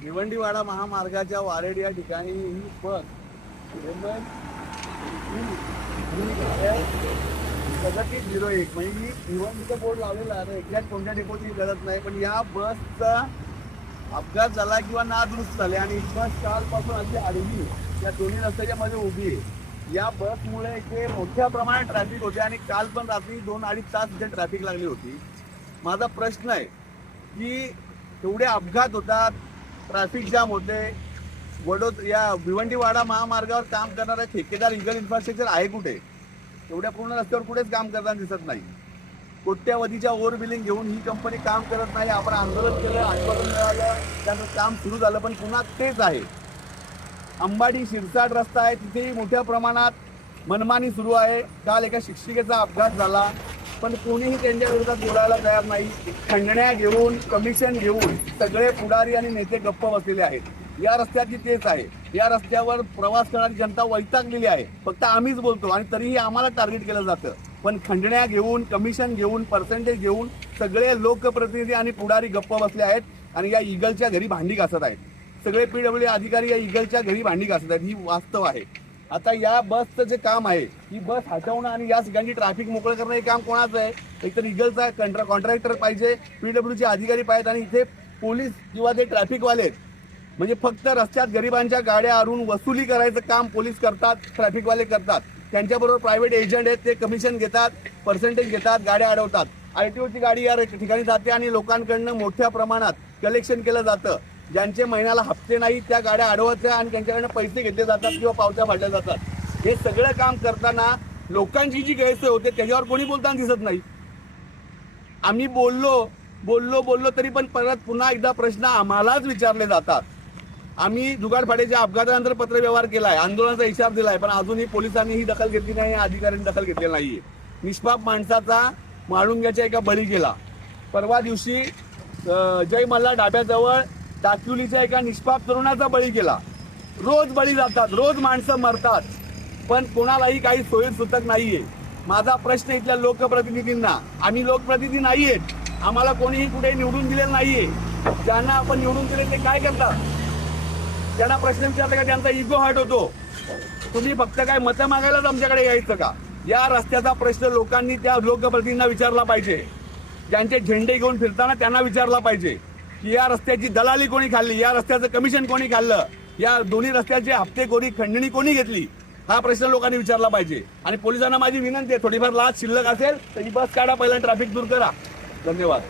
भिवंडीवाडा महामार्गाच्या वारेड या ठिकाणी ही बस प्रगती 01 म्हणजे ही भिवंडीचं बोर्ड लावलेला आहे. एक्झॅक्ट कोणत्या डेपोची गरज नाही, पण या बसचा अपघात झाला किंवा नादुरुस्त झाले आणि ही बस कालपासून अशी आडवी या दोन्ही रस्त्याच्या मध्ये उभी आहे. या बसमुळे इथे मोठ्या प्रमाणात ट्रॅफिक होते आणि काल पण रात्री 2-2.5 तास इथे ट्रॅफिक लागली होती. माझा प्रश्न आहे की एवढे अपघात होतात, ट्रॅफिक जाम होते, या भिवंडीवाडा महामार्गावर काम करणारा ठेकेदार इगल इन्फ्रास्ट्रक्चर आहे कुठे? एवढ्या पूर्ण रस्त्यावर कुठेच काम करताना दिसत नाही. कोट्यावधीच्या ओव्हर बिलिंग घेऊन ही कंपनी काम करत नाही. आपण आंदोलन केलं, आश्वासन मिळालं, त्याचं काम सुरू झालं, पण पुन्हा तेच आहे. अंबाडी शिरसाट रस्ता आहे, तिथेही मोठ्या प्रमाणात मनमानी सुरू आहे. काल एका शिक्षिकेचा अपघात झाला, पण कोणीही त्यांच्या विरोधात बोलायला तयार नाही. खंडण्या घेऊन, कमिशन घेऊन सगळे पुढारी आणि नेते गप्प बसलेले आहेत. या रस्त्याची तेच आहे. या रस्त्यावर प्रवास करणारी जनता वैतागलेली आहे. फक्त आम्हीच बोलतो आणि तरीही आम्हाला टार्गेट केलं जातं. पण खंडण्या घेऊन, कमिशन घेऊन, पर्सेंटेज घेऊन सगळे लोकप्रतिनिधी आणि पुढारी गप्प बसले आहेत आणि या इगलच्या घरी भांडी घासत आहेत. सगळे PWD अधिकारी या इगलच्या घरी भांडी घासत आहेत. ही वास्तव आहे. आता या बसचं जे काम आहे, ही बस हटवणं आणि या ठिकाणी ट्रॅफिक मोकळं करणं हे काम कोणाचं आहे? एकतर इगलचा कॉन्ट्रॅक्टर पाहिजे, PWDचे अधिकारी पाहिजेत आणि इथे पोलीस किंवा ते ट्रॅफिकवाले म्हणजे फक्त रस्त्यात गरिबांच्या गाड्या आणून वसुली करायचं काम पोलीस करतात, ट्रॅफिकवाले करतात. त्यांच्याबरोबर प्रायव्हेट एजंट आहेत, ते कमिशन घेतात, पर्सेंटेज घेतात, गाड्या अडवतात. ITOची गाडी या ठिकाणी जाते आणि लोकांकडनं मोठ्या प्रमाणात कलेक्शन केलं जातं. ज्यांचे महिन्याला हप्ते नाही त्या गाड्या अडवायच्या आणि त्यांच्याकडनं पैसे घेतले जातात किंवा पावत्या फाडल्या जातात. हे सगळं काम करताना लोकांची जी गैरसोय होते त्याच्यावर कोणी बोलताना दिसत नाही. आम्ही बोललो तरी पण परत पुन्हा एकदा प्रश्न आम्हालाच विचारले जातात. आम्ही जुगाडफाट्याच्या अपघातानंतर पत्रव्यवहार केलाय, आंदोलनाचा इशारा दिलाय, पण अजूनही पोलिसांनी ही दखल घेतली नाही, अधिकाऱ्यांनी दखल घेतलेली नाहीये. निष्पाप माणसाचा माळुंग्याच्या एका बळी गेला. परवा दिवशी जय मल्हार डाब्याजवळ टाकयुलीच्या एका निष्पाप तरुणाचा बळी गेला. रोज बळी जातात, रोज माणसं मरतात, पण कोणालाही काही सोयीसुतक नाहीये. माझा प्रश्न इथल्या लोकप्रतिनिधींना, आम्ही लोकप्रतिनिधी नाहीयेत, आम्हाला कोणीही कुठे निवडून दिलेलं नाहीये. ज्यांना आपण निवडून दिले ते काय करतात? त्यांना प्रश्न विचारला का त्यांचा इगो हर्ट होतो? तुम्ही फक्त काय मतं मागायलाच आमच्याकडे यायचं का? या रस्त्याचा प्रश्न लोकांनी त्या लोकप्रतिनिधींना विचारला पाहिजे. ज्यांचे झेंडे घेऊन फिरताना त्यांना विचारला पाहिजे की या रस्त्याची दलाली कोणी खाल्ली, या रस्त्याचं कमिशन कोणी खाल्लं, या दोन्ही रस्त्याचे हप्तेखोरी खंडणी कोणी घेतली, हा प्रश्न लोकांनी विचारला पाहिजे. आणि पोलिसांना माझी विनंती आहे, थोडीफार लाच शिल्लक असेल तर ही बस काढा, पहिला ट्रॅफिक दूर करा. धन्यवाद.